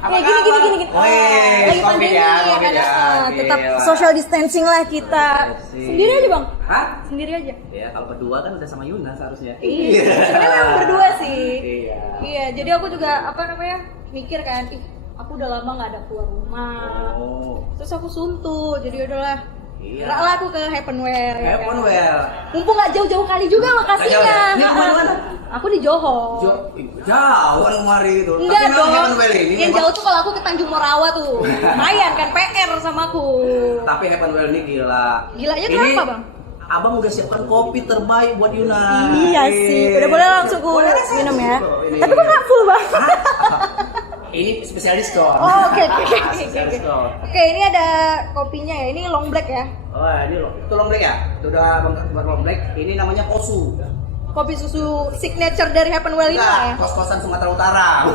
Ya gini. Lagi pandemi ya kan. Tetap social distancing lah kita. Sendiri aja bang? Hah? Sendiri aja? Ya kalau berdua kan udah sama Yuna seharusnya. Iya. Sebenarnya memang berdua sih. Iya. Iya. Jadi aku juga mikir kan, aku udah lama nggak ada keluar rumah. Terus aku suntuk. Jadi udahlah. Iya. Geraklah aku ke Heavenware. Heavenware. Mumpung nggak jauh-jauh kali juga lokasinya. Ini mana? Aku di Johor. Jauh kemari itu. Enggak tapi dong. Heavenware ini Yang jauh tuh kalau aku ke Tanjung Morawa tuh. Lumayan kan PR sama aku. Tapi Heavenware ini gila. Gilanya kenapa, Bang? Abang udah siapkan kopi terbaik buat Yuna. Iya sih. Udah boleh langsung ku minum ya. Ini. Tapi kok nggak full, Bang? Ini spesialis diskon. Oh, oke. Oke, ini ada kopinya ya. Ini long black ya. Oh, ini itu long black ya? Itu udah buat long black. Ini namanya Kosu. Kopi susu signature dari Heavenware ini lah ya. Kos-kosan Sumatera Utara.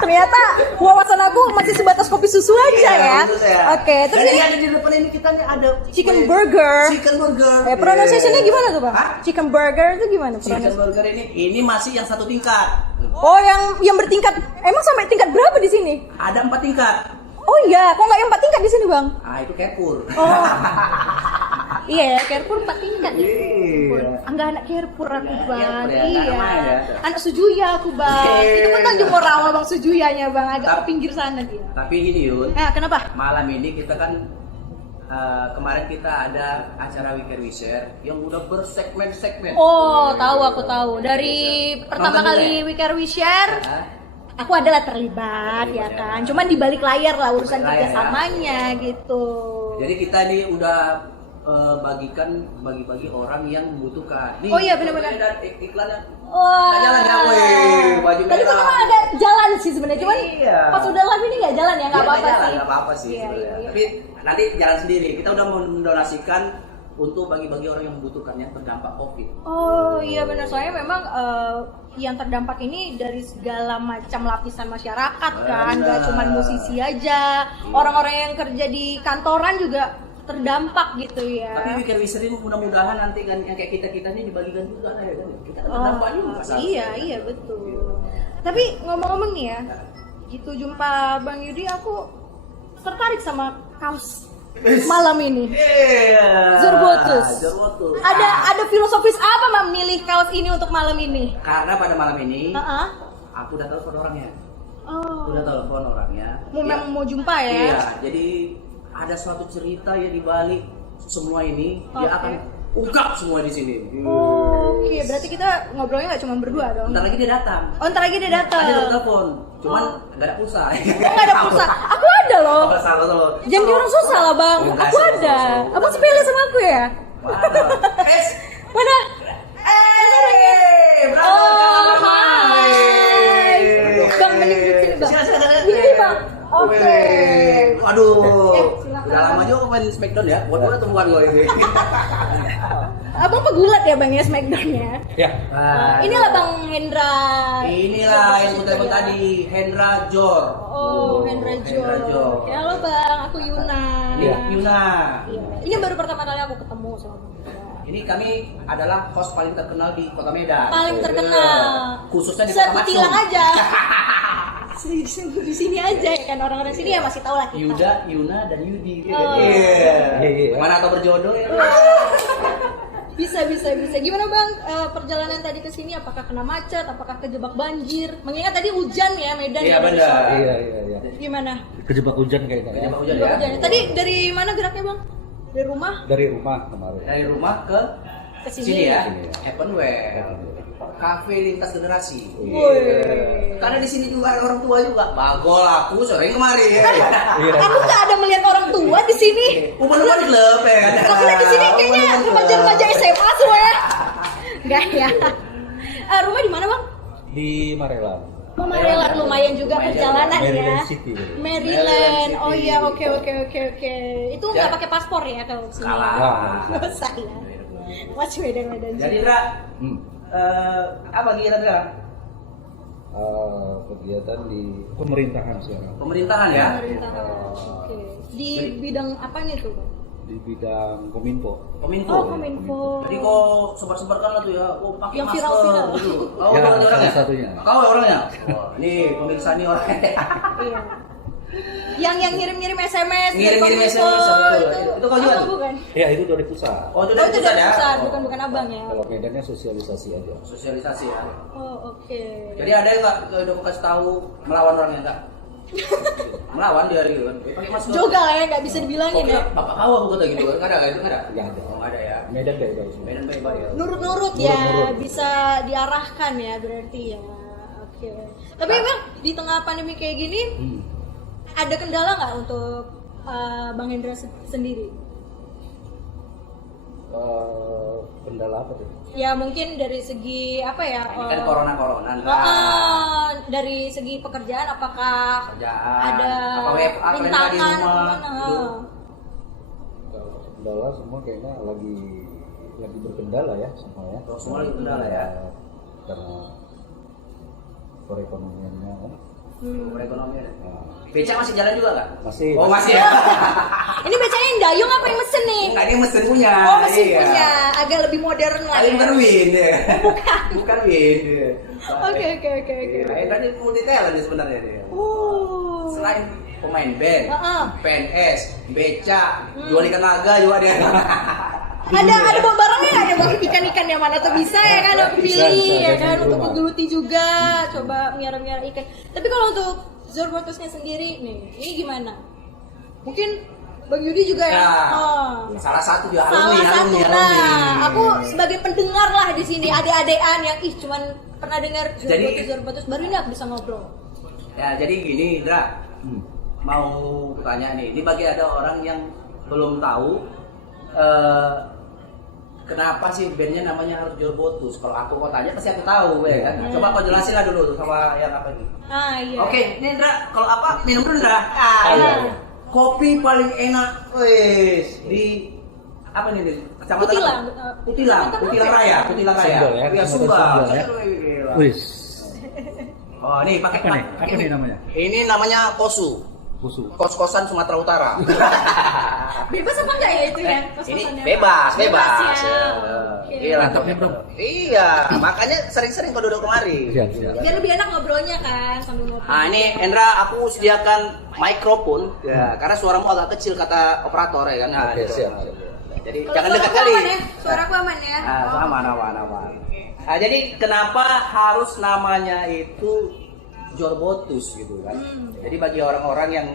Ternyata wawasan aku masih sebatas kopi susu aja ya. Oke, terus ini ada di depan ini kita nih ada chicken burger. Pronunciation-nya gimana tuh, Bang? Chicken burger itu gimana Chicken burger ini masih yang satu tingkat. Oh, yang bertingkat. Emang sampai tingkat berapa di sini? Ada 4 tingkat. Oh iya, kok nggak yang 4 tingkat di sini, Bang? Itu Carrefour. Oh. Iya, Carrefour 4 tingkat ya. Iya. Enggak anak Carrefour aku, Bang. Carrefour ya, Iya. namanya. Anak Sujuya aku, Bang. Itu kan Tanjung Morawa, Bang, Sujuyanya, Bang. Agak ke pinggir sana dia. Tapi ini Yun. Nah, kenapa? Malam ini kita kan kemarin kita ada acara Weekend Wisher yang udah bersegmen-segmen. Oh, aku tahu. Dari pertama kali Weekend Wisher, aku adalah terlibat ya kan. Cuman di balik layar lah urusan kerjasamanya gitu. Jadi kita nih udah bagi-bagi orang yang membutuhkan. Nih, oh iya benar-benar. Iklannya. Wah. Jalan ya, woi. Baju Tadi tuh memang ada jalan sih sebenarnya, cuman iya. pas udah live ini nggak jalan ya, nggak apa-apa sih. Nggak apa-apa sih. Iya. Tapi nanti jalan sendiri. Kita udah mendonasikan untuk bagi-bagi orang yang membutuhkan yang terdampak COVID. Oh iya benar, soalnya memang yang terdampak ini dari segala macam lapisan masyarakat kan, nggak cuma musisi aja, orang-orang yang kerja di kantoran juga terdampak gitu ya. Tapi Weekend Wisher ini mudah-mudahan nanti kan yang kayak kita ini dibagikan juga ya kan. Kita kan terdampak juga. Iya betul. Tapi ngomong-ngomong nih ya, gitu jumpa Bang Yudi aku tertarik sama kaos malam ini. Zurbotus. Ada filosofis apa Mam milih kaos ini untuk malam ini? Karena pada malam ini aku udah telepon orangnya. Udah telepon orangnya. Mau jumpa ya? Iya, jadi ada suatu cerita ya di balik semua ini. Dia akan ungkap semua di sini. Oke, berarti kita ngobrolnya nggak cuma berdua dong? Ntar lagi dia datang. Ntar lagi dia datang. Ada telepon, cuman nggak ada pulsa. Nggak ada pulsa. Aku ada loh. Jangan orang susah lah bang. Aku ada. Abang sepele sama aku ya? Mana? Oh, hai. Bang, mending duduk sini bang. Gini bang. Oke. Waduh. Udah lama juga main Smackdown ya. Buat temuan lo ini. Abang pegulat ya bang ya Smackdown-nya? Ya. Inilah Bang Hendra. Inilah yang aku telepon tadi, Hendra Jor. Oh, Hendra Jor. Ya, halo Bang, aku Yuna. Iya, Yuna. Ini baru pertama kali aku ketemu sama Bang. Ini kami adalah host paling terkenal di Kota Medan. Paling terkenal. Khususnya di Kota Maksum. Sekutilang aja. Di sini aja ya kan, orang-orang sini ya masih tahu lah kita. Yuda, Yuna, dan Yudi. Iya. Mana atau berjodoh ya? Bisa. Gimana Bang perjalanan tadi ke sini? Apakah kena macet? Apakah kejebak banjir? Mengingat tadi hujan ya Medan. Iya benar. Iya. Gimana? Kejebak hujan kayaknya. Kejebak hujan ya. Tadi dari mana geraknya Bang? Dari rumah? Dari rumah kemarin. Dari rumah ke sini ya. Heavenware. Kafe lintas generasi. Karena di sini juga ada orang tua juga. Bagol aku sering kemari ya. Aku nggak ada melihat orang tua di sini. Umur-umur di klub ya kan. Aku lihat di sini kayaknya remaja-remaja SMA semua ya. Enggak ya. Rumah di mana Bang? Di Marelan. Oh, Marelan lumayan juga perjalanan ya. Maryland City. Maryland. Oh iya, oke. Itu nggak pakai paspor ya kalau sini? Kalah. Nggak usah ya. Masih Medan. Jadi Ra, apa kegiatan sekarang? Kegiatan di pemerintahan sekarang. Pemerintahan ya? Pemerintahan. Oke. Di bidang apa nih tuh Bang? di bidang kominfo. Kominfo. Oh, Kominfo. Jadi kok sebar-sebarkan lah tuh ya, pakai Yang masker viral-viral. gitu. Oh, Ya, orangnya. salah satunya. Kau orangnya? Wah, ini pemirsa nih orangnya. Iya. Yang ngirim-ngirim SMS dari Ngirim-ngirim Kominfo SMS, betul. Itu kau juga apa tuh? bukan? Ya itu dari pusat. Oh, itu Oh, dari itu pusat dari ya? pusat, Oh. bukan abang ya. Kalau Medannya sosialisasi aja. Sosialisasi ya. Oh, oke. Jadi ada yang nggak udah mau kasih tahu melawan orangnya enggak? Melawan dia gitu kan. Pakai masker. Juga lah ya, nggak bisa dibilangin Oke, ya. bapak kau aku kata gitu kan. Enggak ada, itu enggak ada. Nggak ada. Oh, nggak ada ya. Medan bebas. Medan baik-baik ya. Nurut-nurut ya, Nurut-nurut. bisa diarahkan ya berarti ya. Oke. Tapi emang di tengah pandemi kayak gini ada kendala nggak untuk Bang Hendra sendiri? Kendala apa tuh? Ya mungkin dari segi apa ya? Ini kan corona kan. Dari segi pekerjaan apakah Kerjaan. ada Apa WFA kalian nggak di rintangan rumah? gimana? Gitu. Kalau kendala semua kayaknya lagi berkendala ya semua ya. Oh, semua lagi berkendala ya. Karena perekonomiannya kan. Perekonomian. Nah, Becak masih jalan juga kan? masih. Oh, masih ya. Ini bacanya yang dayung apa yang mesen nih? Enggak, dia mesin punya. Oh mesin Iya. punya, agak lebih modern lah. Tapi ya. bukan Win dia. Bukan. Bukan Win dia. Oke. Tadi multi talent dia sebenarnya dia. Selain pemain band, PNS, becak, jual ikan naga juga dia. Ada bawa barangnya nggak ada bang ikan yang mana tuh bisa ya kan aku pilih Bisa, ya ada kan di untuk rumah. menggeluti juga coba miara ikan. Tapi kalau untuk Zorbotusnya sendiri nih ini gimana? Mungkin Bang Yudi juga ya. Salah satu dia Salah satu alumni. nah aku sebagai pendengar lah di sini adik-adikan yang cuman pernah dengar Zorbotus baru ini aku bisa ngobrol. Ya, jadi gini, Indra. Mau tanya nih, ini bagi ada orang yang belum tahu kenapa sih bandnya namanya harus Zorbotus? Kalau aku mau tanya pasti aku tahu ya kan. Coba kau jelasin lah dulu tuh sama yang apa ini. Iya. Oke, ini Indra, kalau apa minum dulu Indra. Iya. Kopi paling enak, wes di apa nih? Kecamatan Kutilang. Kutilang Raya. Sumber ya, Iya, Kecamatan Sumbar. Sumbar ya. Gila. Wis. Oh, nih pakai Apa nih? Apa nih namanya? Ini namanya Kosu. Kusu. Kos-kosan Sumatera Utara. Bebas apa enggak ya itu ya? Ini Kos-kosannya? bebas. ya. Oke. Iya, Mantapnya, Bro. Iya, makanya sering-sering kau duduk kemari. Siap, siap. Biar lebih enak ngobrolnya kan sambil ngobrol. Ah, ini Endra, aku sediakan mikrofon ya, karena suaramu agak kecil kata operator ya kan. Nah, Oke, gitu. siap. Jadi Kalau jangan dekat suaraku kali. aman ya? Suaraku aman ya? Aman. Nah, jadi kenapa harus namanya itu Zorbotus gitu kan? Jadi bagi orang-orang yang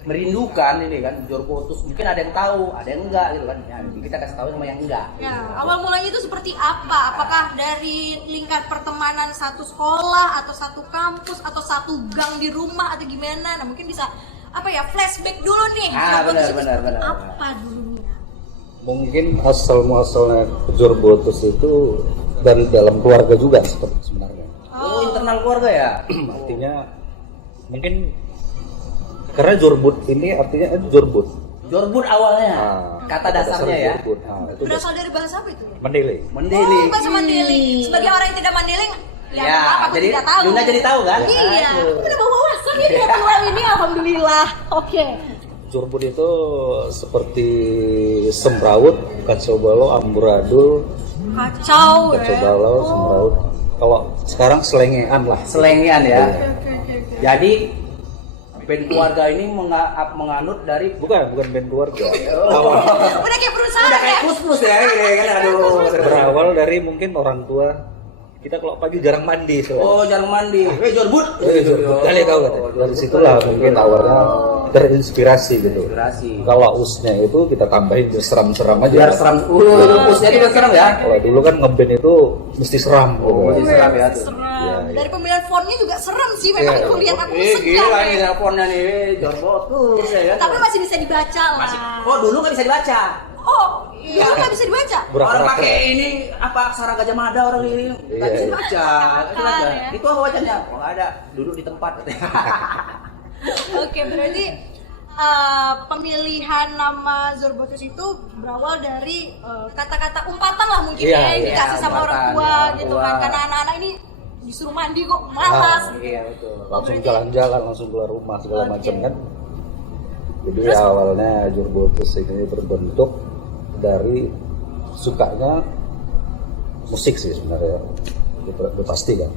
merindukan ini kan Zorbotus, mungkin ada yang tahu, ada yang enggak gitu kan. Ya, kita kasih tahu sama yang enggak. Ya, awal mulanya itu seperti apa? Apakah dari lingkar pertemanan satu sekolah atau satu kampus atau satu gang di rumah atau gimana? Nah, mungkin bisa apa ya? Flashback dulu nih. Zorbotus itu benar. apa dulunya? Mungkin asal-muasalnya Zorbotus itu dari dalam keluarga juga sebenarnya. Oh, internal keluarga ya? Artinya mungkin karena Zorbut ini artinya Zorbut. Zorbut awalnya. Nah, kata dasarnya ya. Zorbut. Nah, itu Berasal dari bahasa apa itu? Mandele. Mandeli. Oh, bahasa Mandailing. Sebagai orang yang tidak Mandailing, Ya, aku jadi tidak tahu. Yuna jadi tahu kan? Iya, Aduh. aku udah bawa wawasan ini ngobrol ini, alhamdulillah. Oke. Zorbut itu seperti semrawut, kacau balau, amburadul, Kacau ya. kacau balau, semrawut. Kalau sekarang selengean lah. Selengian ya. Oke. Jadi band keluarga ini menganut dari Bukan band keluarga. Udah kayak perusahaan udah ya. kayak kus ya gitu kan. Aduh. Berawal dari mungkin orang tua. Kita kalau pagi jarang mandi soalnya. Oh, jarang mandi. Zorbut. Kali tahu kan? Dari situlah mungkin awalnya terinspirasi gitu. Inspirasi. Kalau usnya itu kita tambahin seram-seram aja. Biar seram. Usnya itu seram ya. Kalau dulu kan ngeband itu mesti seram. Oh, gitu. jadi seram ya. Serem. Iya. Dari pemilihan fontnya juga serem sih. Memang Iya. aku lihat aku Gila segan. ini teleponnya nih, Zorbotus ya kan. Tapi masih bisa dibaca lah. Oh, dulu nggak bisa dibaca. Oh, dulu nggak bisa dibaca. Orang Berak-berak. pakai ini apa aksara Gajah Mada orang ini nggak bisa dibaca. Itu aja. ya. Itu apa bacanya? Oh, nggak ada. Duduk di tempat. Oke, berarti pemilihan nama Zorbotus itu berawal dari kata-kata umpatan lah mungkin Iya, ya yang iya, dikasih sama umpatan, orang tua ya, gitu orang kan. tua. Karena anak-anak ini disuruh mandi kok malas. Iya betul. Langsung jalan-jalan, langsung keluar rumah segala macam kan. Jadi awalnya Jorbotus ini terbentuk dari sukanya musik sih sebenarnya, udah pasti kan.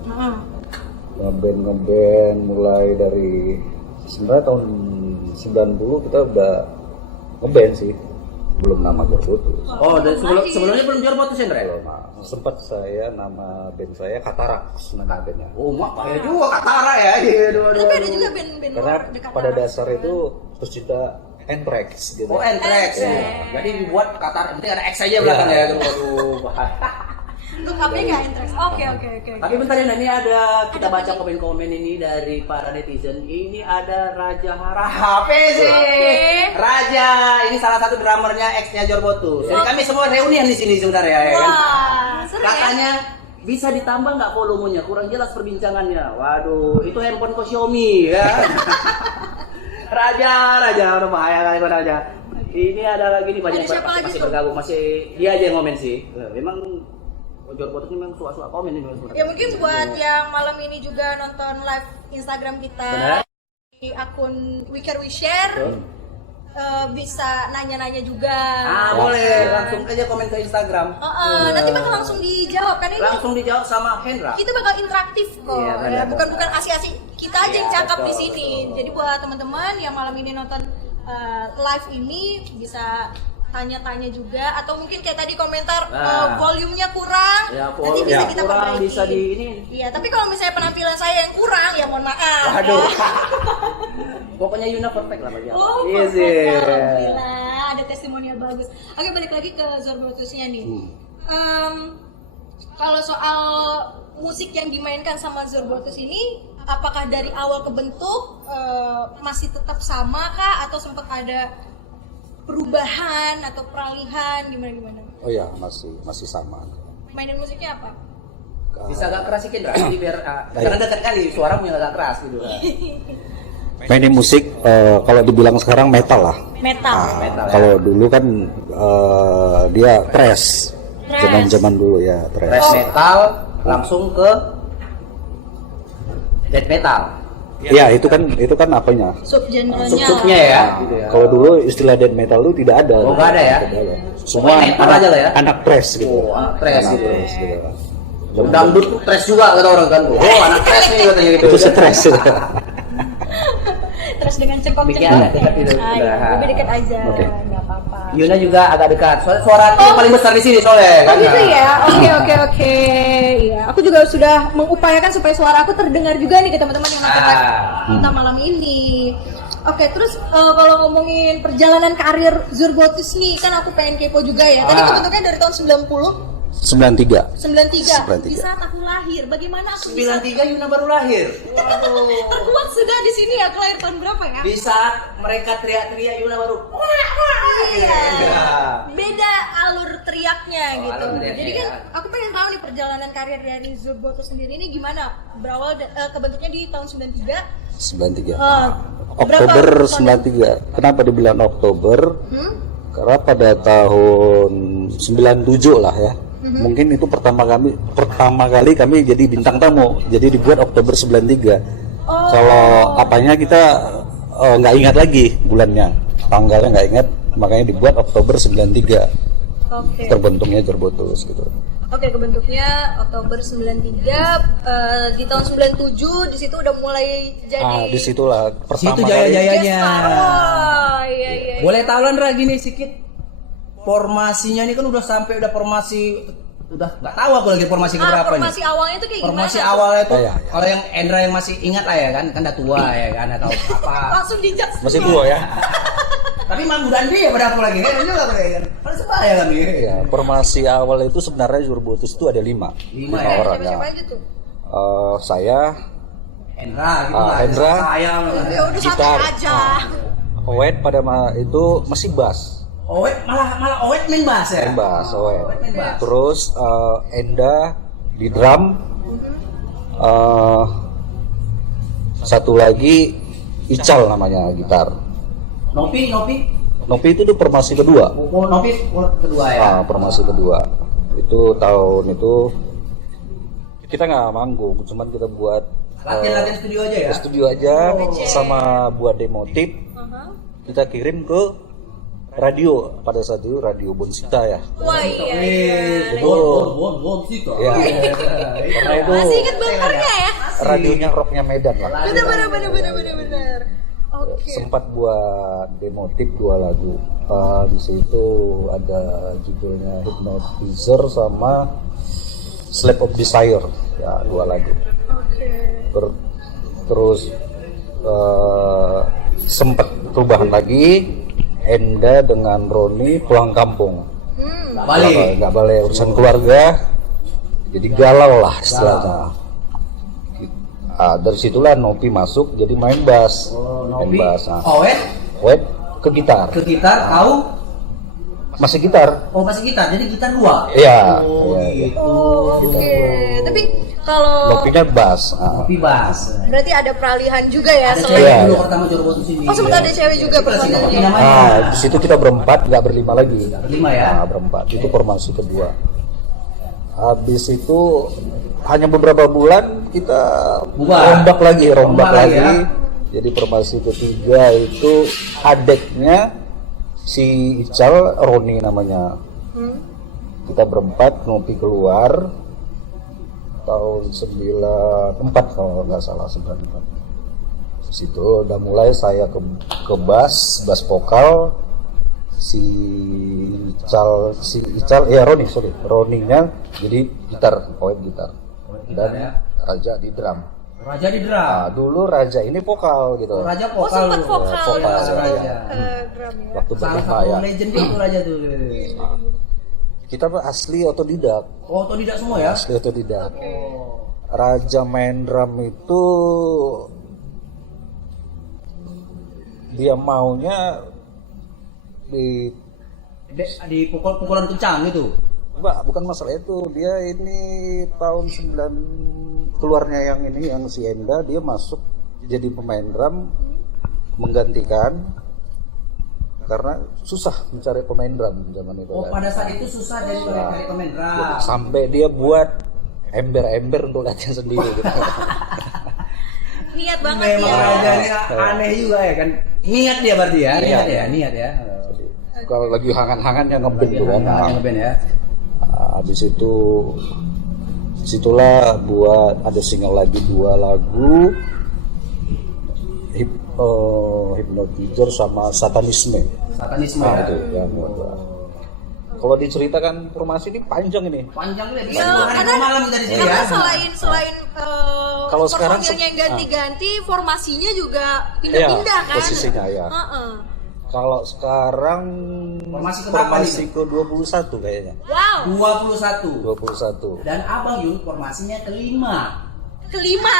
Ngeband mulai dari sebenarnya tahun 90 kita udah ngeband sih, belum nama Jorbotus. Oh, dan sebelumnya belum Jorbotus ya, Ndre? Sempat saya nama band saya Kataraks nama bandnya. Oh, mak ya juga Katara ya. Tapi ada juga band-band Karena dekat pada dasar itu pecinta Anthrax gitu. Oh, Anthrax ya. Jadi dibuat Katara, nanti ada X aja belakang ya. Aduh. Untuk apa nggak interest? Oke. Tapi bentar ya, ini ada kita baca komen-komen ini dari para netizen. Ini ada Raja Harap sih. Oke. Raja, ini salah satu drummernya ex-nya Jorbotus. Jadi kami semua reunian di sini sebenarnya ya kan. Wah, seru ya. Katanya bisa ditambah nggak volumenya? Kurang jelas perbincangannya. Waduh, itu handphone Xiaomi ya. Raja, udah bahaya kali Raja. Ini ada lagi nih banyak Ada siapa lagi masih tuh? bergabung, masih dia aja yang komen sih. Memang Jorbotus ini memang suka komen ini sebenarnya. Ya mungkin buat yang malam ini juga nonton live Instagram kita Benar. di akun We Care We Share, bisa nanya-nanya juga. Boleh langsung aja komen ke Instagram. Nanti bakal langsung dijawab kan ini. Langsung dijawab sama Hendra. Kita bakal interaktif kok. Iya, benar. Ya, bukan asi-asi kita aja yang Iya, cakap di betul, sini. Jadi buat teman-teman yang malam ini nonton live ini bisa tanya-tanya juga, atau mungkin kayak tadi komentar volumenya kurang, Ya, nanti bisa kita kurang, perbaiki. bisa di ini. Iya, tapi kalau misalnya penampilan saya yang kurang, ya mohon maaf. Waduh. Ya. Pokoknya Yuna perfect lah bagi aku. Oh, Iya perfect. sih. Alhamdulillah, ada testimoni yang bagus. Oke, balik lagi ke Jorbotusnya nih. Kalau soal musik yang dimainkan sama Jorbotus ini, apakah dari awal kebentuk masih tetap sama kah, atau sempat ada perubahan atau peralihan gimana? Oh ya, masih sama. Mainin musiknya apa? Bisa agak keras sedikit, Indra. Jadi biar karena dekat kali suara punya agak keras gitu. Mainin musik kalau dibilang sekarang metal lah. Metal. Metal, ya. Kalau dulu kan dia thrash. Zaman dulu ya thrash. Thrash metal langsung ke death metal. Ya itu kan apanya? Subgenrenya. Sub-subnya ya. Gitu ya. Kalau dulu istilah death metal itu tidak ada. Oh, nggak ada ya? Tidak ada. Semua Metal anak, aja lah ya? anak thrash gitu. Oh, anak thrash Anak gitu. thrash gitu. Dangdut tuh trash juga kata orang kan. Oh, anak trash nih katanya gitu. Itu stres. Terus dengan cengkok-cengkok. Dekat, dekat gitu. Iya, lebih dekat aja, Oke. nggak apa-apa. Yuna juga agak dekat. Soalnya suara yang paling besar di sini soalnya Oh kan. gitu ya, oke. Iya, aku juga sudah mengupayakan supaya suara aku terdengar juga nih ke teman-teman yang nonton live kita malam ini. Oke, terus kalau ngomongin perjalanan karir Jorbotus nih, kan aku pengen kepo juga ya. Tadi kebentuknya dari tahun 93. 93. Di saat aku lahir, bagaimana aku bisa 93 Yuna baru lahir. Waduh. terkuat sudah di sini? Aku lahir tahun berapa ya? Di saat mereka teriak-teriak Yuna baru. Iya. Iya. Beda alur teriaknya Oh, gitu. alur teriaknya Jadi kan ya. aku pengen tahu nih perjalanan karir dari Jorbotus sendiri ini gimana? Berawal kebentuknya di tahun 93. 93. Berapa Oktober tahun? 93. Kenapa dibilang Oktober? Karena pada tahun 97 lah ya. Mungkin itu pertama kali kami jadi bintang tamu. Jadi dibuat Oktober 93. Kalau apanya kita nggak ingat lagi bulannya, tanggalnya nggak ingat, makanya dibuat Oktober 93. Oke. Terbentuknya Jorbotus gitu. Oke, kebentuknya Oktober 93. Di tahun 97 di situ udah mulai jadi Disitulah pertama Situ kali. jaya-jayanya. Oh, iya. Boleh tahu lah Ndra gini sedikit. Formasinya ini kan udah sampai udah formasi udah nggak tahu aku lagi formasi keberapa nih. Formasi awalnya tuh kayak Formasi gimana? awalnya itu Iya. kalau yang Endra yang masih ingat lah ya kan udah tua ya kan atau apa. Langsung dijak. Masih tua ya. Tapi manggudan dia pada aku lagi kan juga kan. Kan sebaya kan dia. Ya, formasi awal itu sebenarnya Jorbotus itu ada 5 Lima ya? orang ya. Siapa aja tuh? Saya, Endra gitu lah. Endra. Saya. Ya udah santai Gitar. aja. Owet pada itu masih bass. Owet malah Owet main bass ya. Bass, Owet. Owet main bass. Terus Enda di drum. Satu lagi Ical namanya gitar. Nopi. Nopi itu tuh formasi kedua. Oh, Nopi kedua ya. Formasi kedua. Itu tahun itu kita nggak manggung, cuman kita buat Latihan studio aja ya. studio aja sama buat demo tip. kita kirim ke radio. Pada saat itu radio Bonsita ya. Wah iya. Bom situ. Ya. Karena itu Masih ingat bumpernya ya? radionya rocknya Medan lah. Bener. Oke. Sempat buat demo tip 2 lagu. Di situ ada judulnya Hypnotizer sama Slap of Desire, ya 2 lagu. Oke. Terus sempat perubahan lagi, Enda dengan Roni pulang kampung. Nggak balik urusan keluarga, jadi galau lah istilahnya. Dari situlah Nopi masuk jadi main bass. Main bass. Wet ke gitar. Ke gitar, kau masih gitar. Oh masih gitar, jadi gitar 2. Iya. Oke. Tapi kalau Nopinya bass. Nopi bass. berarti ada peralihan juga ya Ada selain. cewek Iya. dulu pertama Jorbotus ini. Oh sempat ada cewek juga personilnya. Namanya. Di situ kita berempat, nggak berlima lagi. Berlima ya? Berempat. Itu formasi kedua. Habis itu hanya beberapa bulan kita Bubar. rombak lagi. Ya? Jadi formasi ketiga itu adeknya si Ical, Roni namanya. Kita berempat, Nopi keluar tahun 94 kalau nggak salah, 94. Situ udah mulai saya ke bass vokal, si Ical Roninya jadi gitar, poin gitar, dan Raja di drum. Raja di drum. Nah, dulu Raja ini vokal gitu. Raja Oh vokal. sempat vokal Vokal, ya, ya. sebelum Raja. ke drum ya. Waktu Salah berlima satu ya. legend itu Raja tuh. Kita asli otodidak. Oh, otodidak semua ya? Asli otodidak. Oh. Raja main drum itu dia maunya Di pukulan kencang gitu. bukan masalah itu, dia ini tahun 9 keluarnya yang si Enda, dia masuk jadi pemain drum menggantikan karena susah mencari pemain drum zaman itu. Oh, pada saat itu susah dari pemain drum. Sampai dia buat ember-ember untuk latihan sendiri gitu. Niat banget Memang ya. Raja ini aneh juga ya kan. Niat dia berarti ya. Niat ya. Kalau lagi hangat-hangatnya ngeband tuh kan. Ngeband ya. Habis itu situlah buat ada single lagi 2 lagu, Hypnotizer sama Satanisme. Satanisme Nah, ya. itu yang buat. Kalau diceritakan formasi ini panjang ini. Panjang lah Ya, bisa 2 hari 2 malam kita di sini karena ya. selain Kalau sekarang personilnya yang ganti-ganti, formasinya juga Iya, pindah-pindah kan. posisinya ya. Kalau sekarang Formasi keberapa formasi ke-21 kayaknya. Wow. 21. Dan Abang Yun formasinya kelima. Kelima.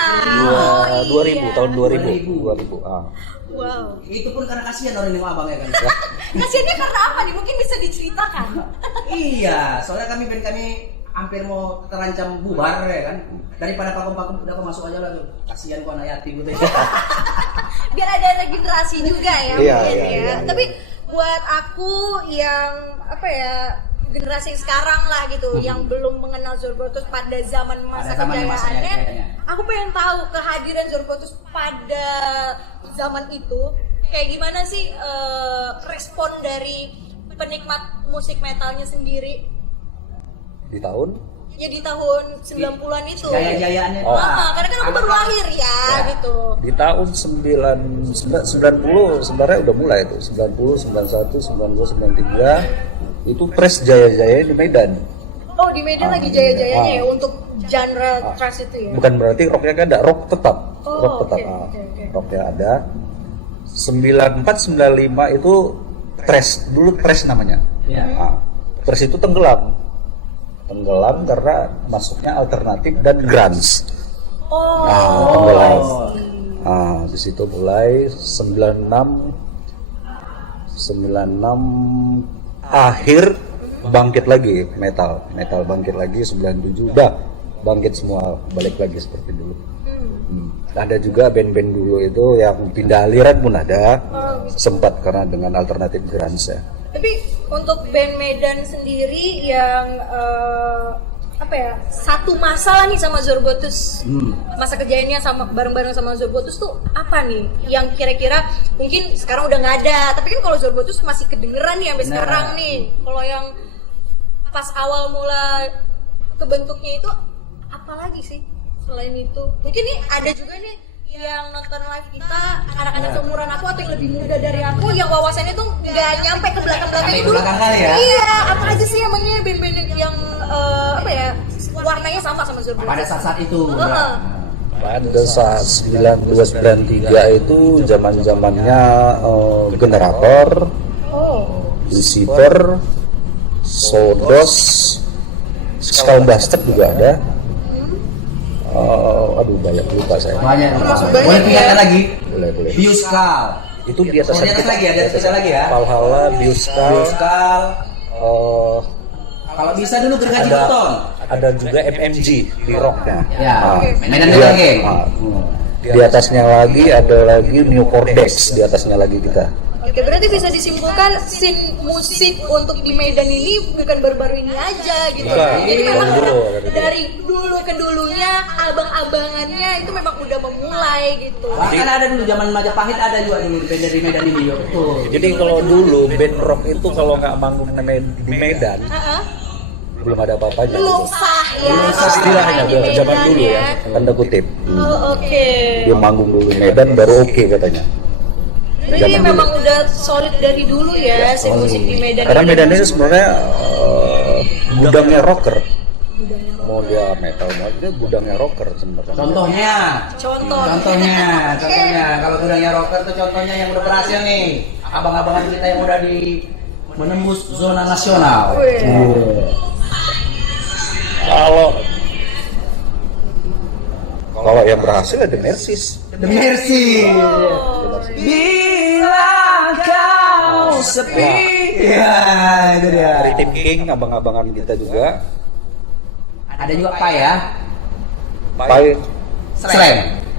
2000 tahun 2000. 2000. Wow. Itu pun karena kasihan orang ini sama Abang ya kan. Kasiannya karena apa nih? Mungkin bisa diceritakan. Iya, soalnya band kami hampir mau terancam bubar ya kan. Daripada pakem-pakem udah masuk aja lah tuh. Kasihan gua anak yatim gitu. Biar ada regenerasi juga ya. Iya, mungkin iya, ya. iya. Tapi buat aku yang generasi sekarang lah gitu, yang belum mengenal Zorbotus pada zaman masa Pada zamannya masanya, kejayaannya, kayaknya. aku pengen tahu kehadiran Zorbotus pada zaman itu kayak gimana sih respon dari penikmat musik metalnya sendiri Di tahun di tahun 90-an itu. Jaya-jayaannya itu. Karena kan aku baru lahir ya gitu. di tahun 90 sebenarnya udah mulai itu 90, 91, 92, 93 itu Thrash jaya-jaya di Medan. Oh di Medan lagi jaya-jayanya ya untuk genre thrash itu ya. Bukan berarti rocknya kan ada, rock tetap. Oh, Rock tetap. oke. Rocknya ada. 94, 95 itu Thrash, dulu Thrash namanya. Iya. Thrash itu tenggelam karena masuknya alternatif dan grunge. Tenggelam. Di situ mulai 96 akhir bangkit lagi metal bangkit lagi 97 udah bangkit semua balik lagi seperti dulu. Ada juga band-band dulu itu yang pindah aliran pun ada, sempat karena dengan alternatif grunge ya. Tapi untuk band Medan sendiri yang apa ya, satu masalah nih sama Zorbotus. Masa kerjaannya sama bareng-bareng sama Zorbotus tuh apa nih yang kira-kira mungkin sekarang udah nggak ada, tapi kan kalau Zorbotus masih kedengeran nih sampai sekarang nih. Kalau yang pas awal mula kebentuknya itu apa lagi sih selain itu? Mungkin nih ada juga nih yang nonton live kita, anak-anak seumuran aku atau yang lebih muda dari aku yang wawasannya tuh nggak nyampe ke belakang-belakangnya dulu. Ya? Iya, apa aja sih emangnya band-band yang apa ya, warnanya sama Zorbotus Pada saat itu. Pada saat 92-93 itu zaman-zamannya Generator, Lucifer, Sodos, Skullbuster juga ada. Aduh banyak lupa saya. Banyak. Boleh tinggalkan lagi? Boleh. Biuskal. Itu di atas di atas lagi, ada spesial lagi ya. Valhalla, Biuskal. Kalau bisa dulu gergaji beton. Ada juga MMG di rocknya. Ya. Medan Di, lagi. di atasnya lagi ada lagi Newport Dex di atasnya lagi kita. Oke, berarti bisa disimpulkan scene musik untuk di Medan ini bukan baru-baru ini aja gitu. Bukan, Jadi memang dulu. dari dulu ke dulunya, abang-abangannya itu memang udah memulai gitu. Bahkan ada dulu zaman Majapahit ada juga dulu band dari Medan ini. Betul. Jadi kalau dulu band rock itu kalau nggak manggung di Medan belum ada apa-apanya. Belum sah ya. Istilahnya di Medan zaman dulu ya, tanda kutip. Oke. Dia manggung dulu Medan baru oke katanya. Jadi memang udah solid dari dulu ya si musik di Medan. Karena Medan ini sebenarnya gudangnya rocker. Mau dia metal, mau dia gudangnya rocker sebenarnya. Contohnya, kalau gudangnya rocker tuh contohnya yang udah berhasil nih, abang-abangan kita yang udah menembus zona nasional. Kalau yang berhasil ada Mercies. The Mercy. Bila kau sepi. Ya, itu dia. Dari Tim King, abang-abangan kita juga. Ada juga Pai ya. Pai Slam.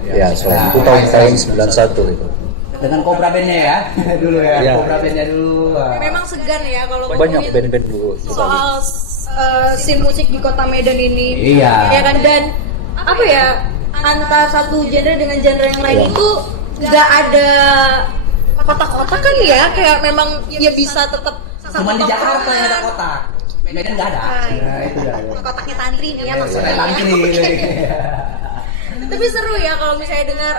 Ya, selain itu tahun 91 itu. Dengan Cobra Band-nya ya. Dulu ya, Iya. Cobra Band-nya dulu. Memang segan ya kalau Banyak ngomongin band-band dulu. soal scene musik di kota Medan ini. Iya. Ya kan, dan apa ya, antara satu genre dengan genre yang lain itu nggak ada kotak-kotak kan ya, kayak memang ya bisa tetap Cuma di Jakarta yang ada kotak. Medan nggak ada. Nah, itu dia. Kotaknya tantri nih ya maksudnya. Tantri. Tapi seru ya kalau misalnya dengar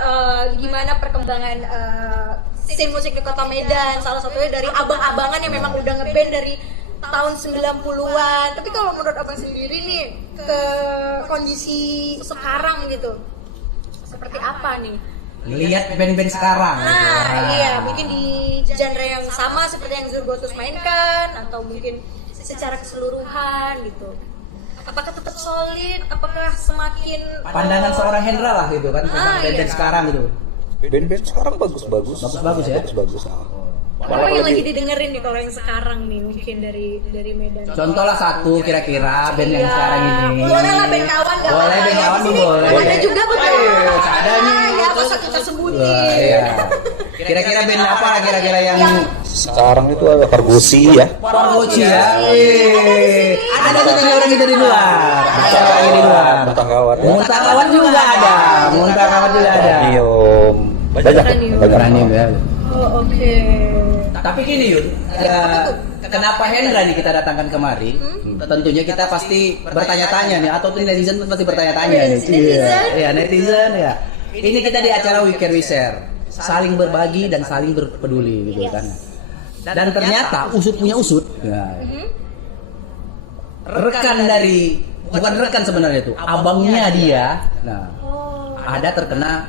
gimana perkembangan scene musik di kota Medan. Salah satunya dari abang-abangan yang memang udah ngeband dari tahun 90-an. Tapi kalau menurut abang sendiri nih, ke kondisi sekarang gitu, seperti apa nih? Lihat band-band sekarang. Iya, mungkin di genre yang sama seperti yang Zorbotus mainkan, atau mungkin secara keseluruhan gitu. Apakah tetap solid? Apakah semakin Pandangan seorang Hendra lah gitu kan tentang band-band iya. sekarang gitu. Band-band sekarang bagus-bagus. Bagus-bagus ya? Bagus-bagus. apa yang lagi didengerin nih kalau yang sekarang nih mungkin dari Medan? Contoh lah satu kira-kira band yang sekarang ini. Boleh lah band kawan, nggak Boleh apa-apa. band Ya, kawan di tuh sini boleh. Ada juga betul. Ada nih. Ya masa kita sebutin. Wah, iya. Kira-kira band apa lah kira-kira yang Sekarang itu ada Pargosi ya. Pargoci ya? Ada juga orang itu di luar. Ada orang di luar. Muntah kawan ya. Muntah kawan juga ada. Muntah kawan juga ada. Ranium. Banyak. Berani ya. Oh oke. Tapi gini Yun, kenapa Hendra nih kita datangkan kemari? Tentunya kita pasti bertanya-tanya nih, atau tuh netizen pasti bertanya-tanya nih. Iya, netizen ya. Ini kita di acara We Care We Share, saling berbagi dan saling berpeduli gitu kan. Dan ternyata usut punya usut. Nah, rekan dari, bukan rekan sebenarnya itu, abangnya dia. Nah, ada terkena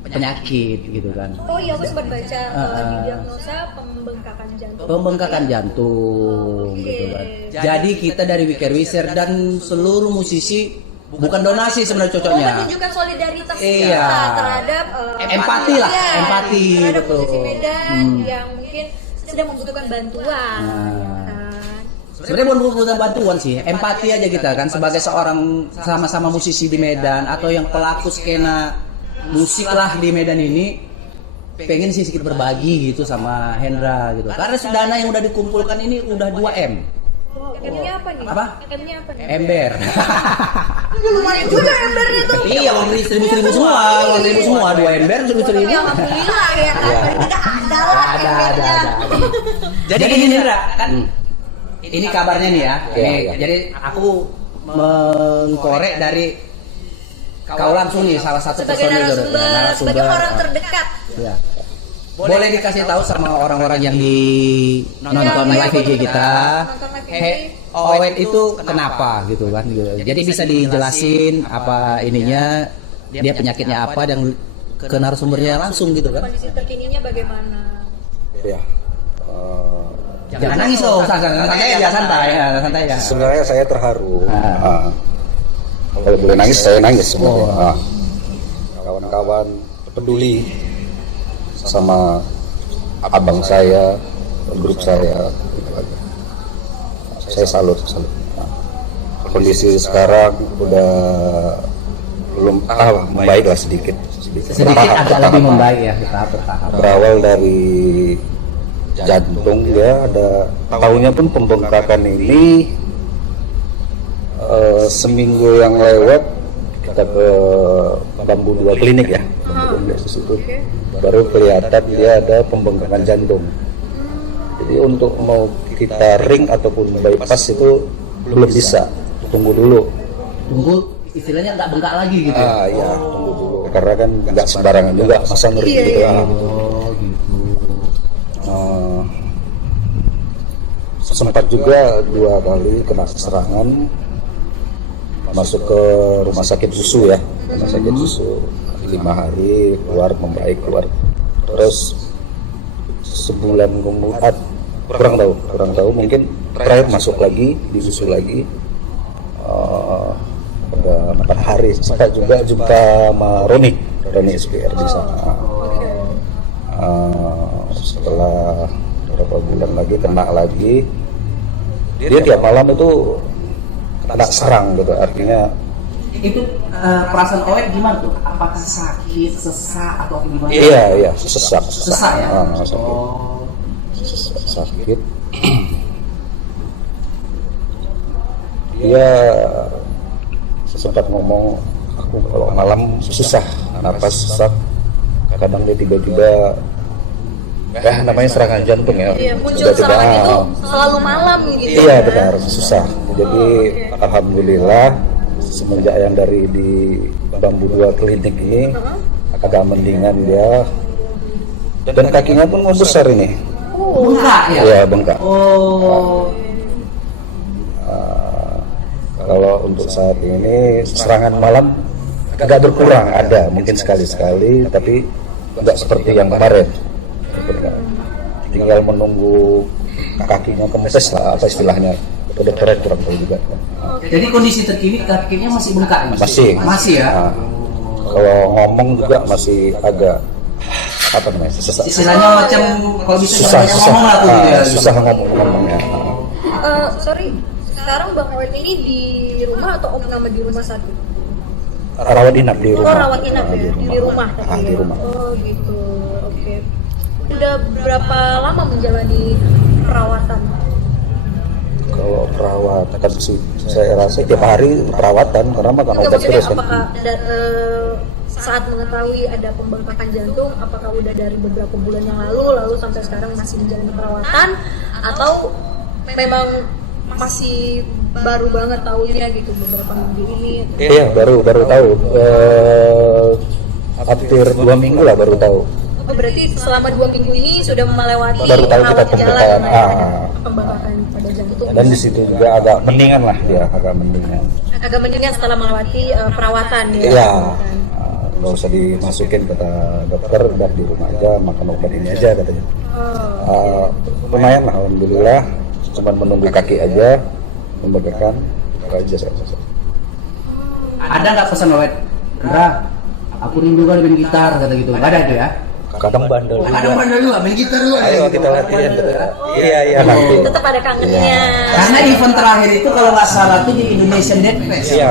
penyakit gitu kan. Oh iya, aku sempat baca didiagnosa pembengkakan jantung. Pembengkakan jantung gitu kan. Jadi kita dari We Care We Share dan seluruh musisi bukan donasi sebenarnya cocoknya. Menunjukkan solidaritas Iya. kita terhadap Empati lah, iya, empati, terhadap betul. musisi Medan yang mungkin sedang membutuhkan bantuan. Sebenarnya bukan membutuhkan bantuan sih, empati aja kita kan sebagai seorang sama-sama musisi di Medan atau yang pelaku skena musik lah di Medan ini, pengen sih sedikit berbagi gitu sama Hendra gitu. Karena dana yang udah dikumpulkan ini udah 2M. M-nya apa nih? Apa? M-nya apa nih? Ember. Lumayan juga embernya tuh. Iya, mau beli 1.000 semua, mau 1.000 semua, 2 ember 1.000. Ya alhamdulillah ya kan. Tidak ada lah embernya. Jadi gini Indra, kan ini kabarnya nih ya. Ini jadi aku mengkorek dari kau langsung nih salah satu Sebagai narasumber, sebagai orang terdekat. Ya. Boleh dikasih tahu sama orang-orang yang di nonton live IG kita. Owet itu kenapa gitu kan gitu. Jadi bisa dijelasin apa ininya, dia penyakitnya apa dan ke narasumbernya langsung gitu kan. Kondisi terkininya bagaimana? Ya. Jangan nangis loh, santai ya, santai ya. Sebenarnya saya terharu. Kalau boleh nangis saya nangis sebenarnya. Kawan-kawan peduli sama abang saya, grup saya, gitu aja. Saya salut. Kondisi sekarang udah belum membaik lah sedikit Agak lebih membaik ya kita bertahap. Berawal dari jantung ya, ada tahunya pun pembengkakan ini seminggu yang lewat kita ke Bambu 2 klinik ya. Itu baru kelihatan dia ada pembengkakan jantung. Jadi untuk mau kita ring ataupun bypass itu belum bisa, tunggu dulu. Tunggu istilahnya nggak bengkak lagi gitu. Iya, tunggu dulu. Karena kan nggak sembarangan juga masa ngeri gitu. Sempat juga 2 kali kena serangan, masuk ke rumah sakit susu ya, rumah sakit susu 5 hari keluar membaik keluar, terus sebulan kemudian kurang tahu mungkin terakhir masuk lagi di susu lagi pada 4 hari. Saya juga jumpa sama Roni SPR di sana. Setelah beberapa bulan lagi kena lagi, dia tiap malam itu kena serang gitu, artinya Itu perasaan Owet gimana tuh? Apakah sakit, sesak atau gimana? iya sesak Sesak ya? Sakit. Dia sempat ngomong, aku kalau malam susah napas, sesak, kadang dia tiba-tiba namanya serangan jantung ya. Iya, muncul serangan itu selalu malam gitu. Iya benar, susah. Jadi alhamdulillah semenjak yang dari di Bambu 2 klinik ini agak mendingan dia, dan kakinya pun membesar ini. Bengkak ya? Iya bengkak. Kalau untuk saat ini serangan malam agak berkurang, ada mungkin sekali-sekali, tapi tidak seperti yang kemarin. Tinggal menunggu kakinya kempes lah, apa istilahnya, dokternya kurang tahu juga. Jadi kondisi terkini kakinya masih bengkak? Masih ya? Kalau ngomong juga masih agak apa namanya, istilahnya macam kalau bisa susah ngomong lah tuh gitu ya. Susah ngomongnya. Sorry, sekarang Bang Owet ini di rumah atau nama di rumah sakit? Rawat inap di rumah. Oh, rawat inap ya, di rumah. Di rumah. Oh gitu, oke. Udah berapa lama menjalani perawatan? Kalau perawatan sih saya rasa tiap hari perawatan, karena makan Enggak, obat maksudnya terus kan. apakah saat mengetahui ada pembengkakan jantung, apakah udah dari beberapa bulan yang lalu sampai sekarang masih menjalani perawatan, atau memang masih baru banget tahunya gitu beberapa minggu ini? Iya, baru tahu. Hampir 2 minggu lah baru tahu. Oh, berarti selama 2 minggu ini sudah melewati Baru tahu kita jalan pembengkakan. pembengkakan pada jantung. Dan di situ juga agak mendingan lah dia, agak mendingan. Agak mendingan setelah melewati perawatan ya. Iya. Nggak usah dimasukin kata dokter, udah di rumah aja makan obat ini aja katanya. Lumayan lah, alhamdulillah. Cuman menunggu kaki aja membengkakan aja saya. Ada nggak pesan Owet? Indra, aku rindu kan main gitar kata gitu. Nggak ada itu ya? kadang bandel juga. Kadang bandel juga, main gitar juga. Ayo kita latihan. Iya nanti. Tetap ada kangennya. Karena event terakhir itu kalau nggak salah itu di Indonesian Dead Fest. Iya.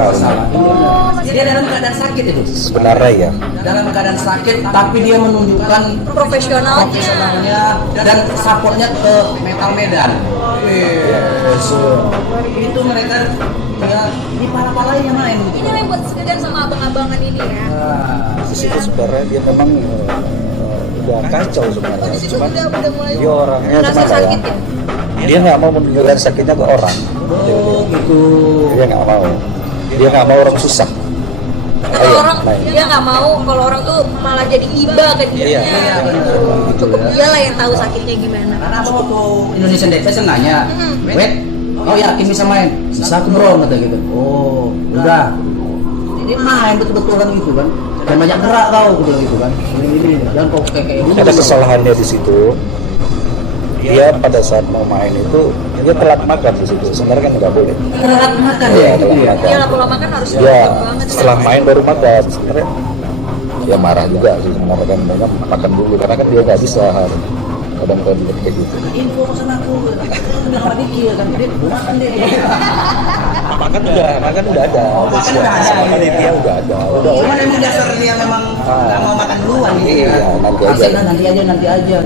Dia dalam keadaan sakit itu. Sebenarnya ya. Dalam keadaan sakit, tapi dia menunjukkan profesionalnya dan supportnya ke Metal Medan. Yes. Itu mereka ya di pala-palanya main. Ini yang buat sekedar sama abang-abangan ini ya. Di situ sebenarnya dia memang udah kacau sebenarnya. Oh, di situ Cuman udah mulai dia orangnya merasa gimana ya? sakit ya? Dia nggak mau menunjukkan sakitnya ke orang. Oh gitu. Dia nggak mau. Dia nggak mau orang susah. Kalau orang dia nggak mau, kalau orang tuh malah jadi iba ke dia. Iya, Gitu. Cukup dia lah yang tahu sakitnya gimana. Karena aku waktu Indonesian Dead Fest nanya, wait, kau yakin bisa main? Bisa aku bro, kata gitu. Oh, udah. Jadi main betul-betulan gitu kan. Dan banyak gerak kau, aku bilang gitu kan. Ini, dan kau kayak gitu. Ada kesalahannya di situ. Dia pada saat mau main itu dia telat makan di situ. Sebenarnya kan nggak boleh. Telat makan Iya, ya, gitu telat ya. makan. Dia lah pola makan harus Ya, banget. setelah main baru makan. Sebenarnya ya marah juga sih sebenarnya kan memang makan dulu karena kan dia nggak bisa kadang-kadang kayak gitu. Info pesan aku, udah sama Diki ya kan, dia makan deh. Makan udah ada. Makan udah ada, Sama iya. dia udah ada. Udah. Cuman emang dasar dia memang nggak mau makan duluan gitu Iya, ya. nanti aja. Nanti aja.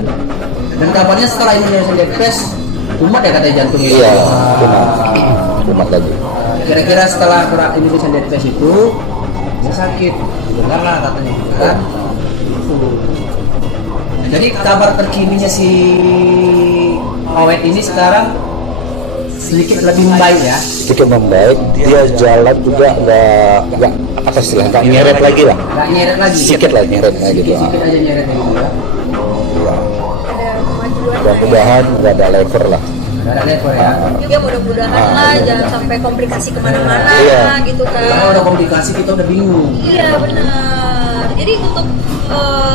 Dan kabarnya setelah Indonesian Dead Fest, kumat ya katanya jantungnya. Iya, kumat lagi. Kira-kira setelah Indonesian Dead Fest itu dia sakit, dengar lah katanya gitu kan. Jadi kabar terkininya si Awet ini sekarang sedikit lebih membaik ya. Sedikit membaik, dia jalan juga nggak apa istilahnya nggak nyeret lagi lah. Nggak nyeret lagi. Sedikit lah nyeretnya gitu. Sedikit aja nyeret gitu ya. Iya. Ada kemajuan. Mudah-mudahan nggak ada lever lah. Nggak ada level ya. Ya mudah-mudahan lah jangan sampai komplikasi kemana-mana Iya. gitu kan. Kalau ada komplikasi kita udah bingung. Iya benar. Jadi untuk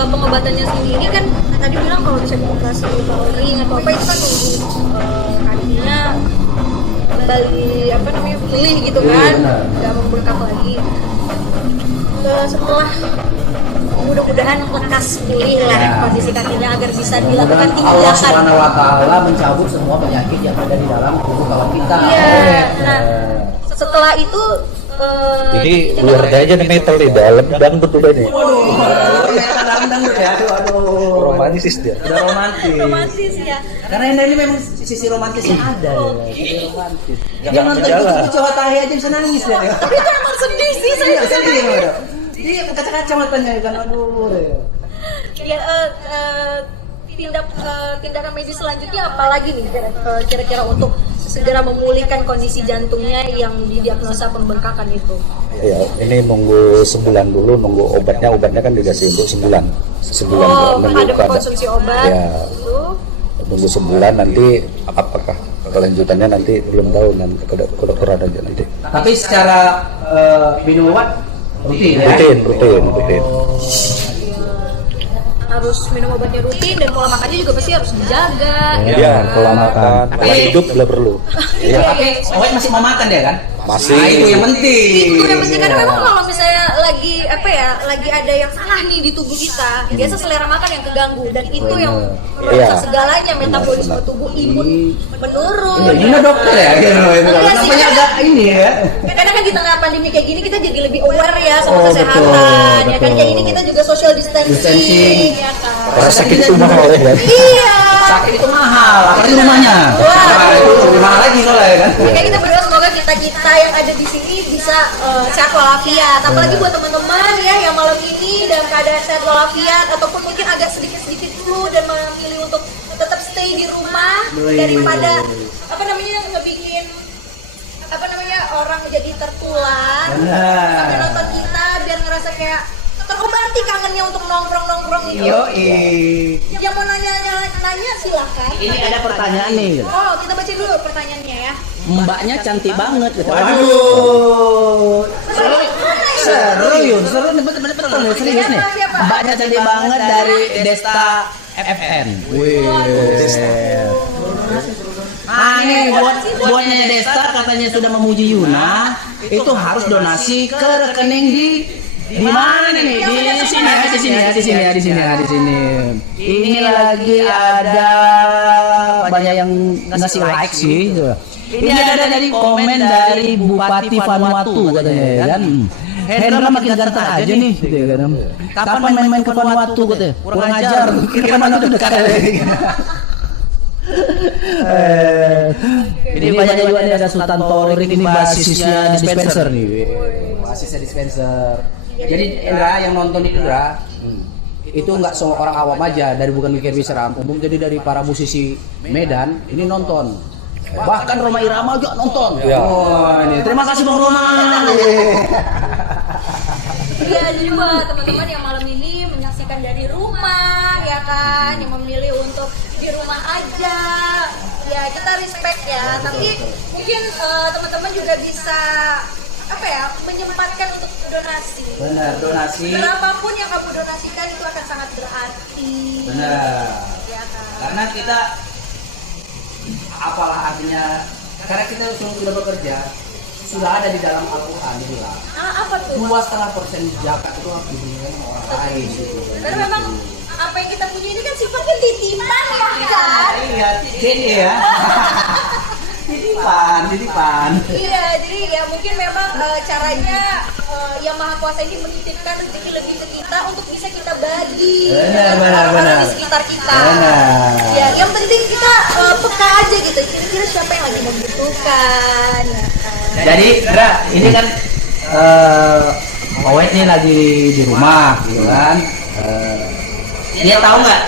pengobatannya sendiri kan tadi bilang kalau bisa dioperasi kalau ring atau apa itu kan nunggu kakinya kembali apa namanya pulih gitu Iya, kan, benar. nggak membengkak lagi. Setelah mudah-mudahan lekas pulih lah Ya. kondisi kakinya agar bisa dilakukan Mudah-mudahan Allah tindakan. Subhanahu wa taala mencabut semua penyakit yang ada di dalam tubuh kawan kita. Iya. Nah setelah itu Jadi luar aja nih metal di dalam dangdut udah nih. Waduh, ternyata dangdut ya. Aduh. Romantis dia. Udah romantis. romantis ya. Karena ini memang sisi romantisnya ada ya. Sisi romantis. Jangan Jangan nonton jalan. itu cowok tahi aja bisa nangis ya. Tapi itu emang sedih sih saya Iya, bisa sedih nangis. ya. Dia kaca-kaca matanya kan aduh. Ya, tindakan medis selanjutnya apalagi nih kira-kira untuk segera memulihkan kondisi jantungnya yang didiagnosa pembengkakan itu. Ya, ini nunggu sebulan dulu, nunggu obatnya kan dikasih untuk sebulan. Oh, nunggu ada keadaan. konsumsi obat. Ya, Itu. nunggu sebulan nanti apakah kelanjutannya nanti belum tahu nanti ke dokter ada aja nanti. Tapi secara minum obat rutin ya. Rutin. Harus minum obatnya rutin dan pola makannya juga pasti harus dijaga. Iya, pola makan, pola hidup bila perlu. Iya, tapi Owet masih mau makan ya kan? Masih. Nah, itu yang penting. Itu yang penting karena memang kalau misalnya lagi lagi ada yang salah nih di tubuh kita, biasa selera makan yang keganggu dan itu yang merusak Iya. segalanya, metabolisme tubuh, imun menurun. Iya, ini dokter ya. Enggak sih, Namanya agak ini ya. Kadang kan di tengah pandemi kayak gini kita jadi lebih aware ya sama Oh, kesehatan, betul, ya kan kayak ini kita juga social distancing, Distancing. ya kan. Karena sakit itu mahal ya kan. Iya. Sakit itu mahal, apalagi rumahnya. Wah. Nah, itu lebih mahal lagi kalau ya kan. Makanya kita berdoa semoga kita yang ada di sini bisa sehat walafiat. Apalagi buat teman-teman ya yang malam ini dalam keadaan sehat walafiat ataupun mungkin agak sedikit flu dan memilih untuk tetap stay di rumah daripada ngebikin orang jadi tertular Benar. sampai nonton kita biar ngerasa kayak terobati kangennya untuk nongkrong itu. Yang mau nanya silakan. Ini ada pertanyaan nih. Oh, kita baca dulu pertanyaannya ya. Mbaknya cantik banget gitu. Waduh. Seru nih betul nih serius nih. Siapa? Mbaknya cantik banget dari Desta FN. Wih. Ah nih buatnya Desta katanya sudah memuji Yuna, itu harus donasi ke rekening di Di mana nih? Di sini. Ini lagi ada banyak yang ngasih like sih. Ini ada dari komen dari Bupati Vanuatu katanya ya kan. Hendra makin ganteng aja nih gitu ya kan. Kapan main-main ke Vanuatu katanya? Kurang ajar. Kira Vanuatu dekat. Ini banyak juga nih, ada Sultan Torik ini basisnya Dispenser nih. Basisnya Dispenser. Jadi Indra yang nonton itu Indra, itu nggak semua orang awam aja, dari bukan mikir bisa umum, jadi dari para musisi Medan ini nonton. Bahkan Roma Irama juga nonton. Ya. Oh, ini terima kasih Bang Roma. Iya, jadi buat teman-teman yang malam ini menyaksikan dari rumah, ya kan, yang memilih untuk di rumah aja, ya kita respect ya. Tapi mungkin teman-teman juga bisa apa ya, menyempatkan untuk donasi. Benar, donasi. Berapapun yang kamu donasikan itu akan sangat berarti. Benar. Ya kan. Karena kita apalah artinya, karena kita sudah bekerja, sudah ada di dalam Al-Quran dibilang Apa tuh? 2,5% zakat itu harus diberikan sama orang lain gitu. Karena memang apa yang kita punya ini kan sifatnya titipan ya kan. Iya, jadi ya. Titipan. Iya, jadi ya mungkin memang caranya yang Maha Kuasa ini menitipkan rezeki lebih ke kita untuk bisa kita bagi Benar. orang di sekitar kita. Benar. Ya, yang penting kita peka aja gitu. Kira-kira siapa yang lagi membutuhkan. Ya kan? Jadi, Indra, ini kan Owet nih lagi di rumah, gitu kan. Dia tahu nggak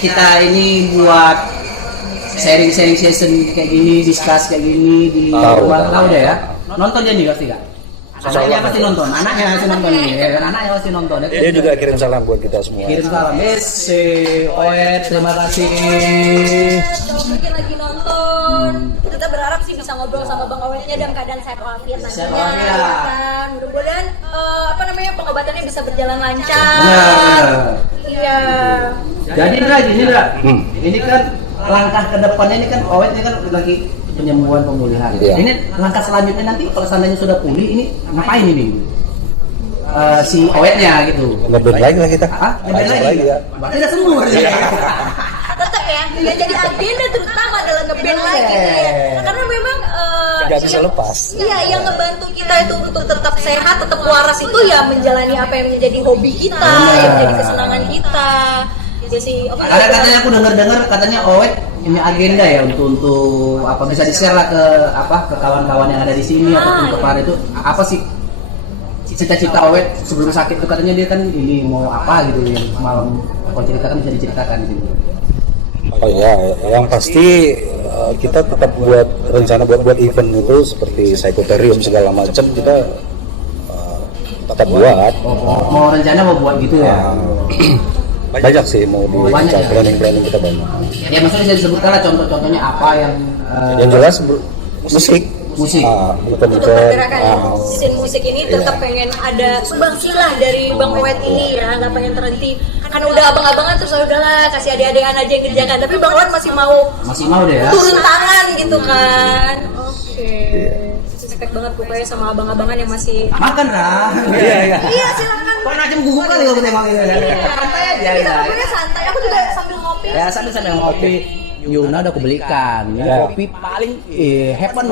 kita ini buat sharing session kayak gini, discuss kayak gini di rumah, tahu deh ya. Nonton dia nih pasti nggak? Anaknya pasti nonton, anaknya pasti nonton nih, anaknya pasti nonton. Dia juga kirim salam buat kita semua. Kirim salam, Owet, terima kasih. Kalau mungkin lagi nonton, kita berharap sih bisa ngobrol sama Bang Owetnya dalam keadaan sehat walafiat Sehat nantinya. walafiat. Ya kan? Mudah-mudahan pengobatannya bisa berjalan lancar. Benar. Iya. Jadi gini ini kan langkah ke depannya ini kan Owet ini kan lagi penyembuhan pemulihan. Iya. Ini langkah selanjutnya nanti kalau seandainya sudah pulih ini ngapain ini? Si Owetnya gitu. Ngeband lagi lah kita. Ngeband lagi ya. Berarti udah sembuh berarti. Tetap ya, yang jadi agenda terutama adalah ngeband lagi gitu ya. Karena memang Gak bisa lepas. Iya, yang ngebantu kita itu untuk tetap sehat, tetap waras itu ya menjalani apa yang menjadi hobi kita, yang menjadi kesenangan kita. Ya sih, oke. Ada katanya aku dengar katanya Owet punya agenda ya untuk apa bisa di-share lah ke kawan-kawan yang ada di sini ataupun ke para itu apa sih cita-cita Owet sebelum sakit itu, katanya dia kan ini mau apa gitu yang malam kalau ceritakan bisa diceritakan di sini. Oh iya, yang pasti kita tetap buat rencana buat event itu seperti psychotherium segala macam kita tetap buat. Mau rencana mau buat gitu ya. Banyak sih mau di Banyak ya? planning kita banyak. Ya maksudnya bisa disebutkan lah contoh-contohnya apa yang Yang jelas musik. Musik. Untuk pergerakan scene musik ini tetap pengen ada sumbangsilah dari Bang Owet ini ya, nggak pengen terhenti. Kan udah abang-abangan terus udahlah kasih adik-adikan aja yang kerjakan, tapi Bang Owet masih mau deh ya. turun tangan gitu kan. Oke. Respect banget pokoknya sama abang-abangan yang masih Makan lah. Iya. Iya, silakan. Kok macam gugup kali kalau emang ini. Santai aja. Kita ngobrolnya santai. Aku juga sambil ngopi. Ya sambil ngopi. Yuna udah aku belikan. Ini kopi paling happen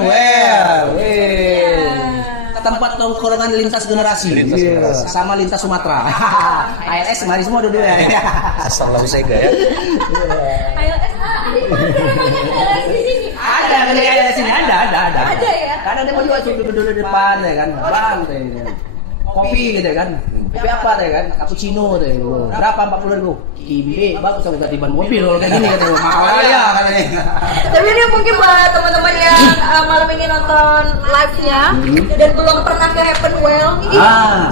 tempat tongkrongan lintas generasi. Sama lintas Sumatera. ALS mari semua duduk ya. Asal lau sega ya. Ayo di sini. Ada di sini ada. Ada ya? Kadang dia mau juga duduk di depan ya kan. Bang, kopi gitu kan. Kopi apa deh kan? Cappuccino deh. Berapa 40.000? Kimbe, bagus aku ganti ban mobil kalau kayak gini katanya. Mahal ya katanya. Tapi ini mungkin buat teman-teman yang malam ini nonton live-nya dan belum pernah ke Happen Well,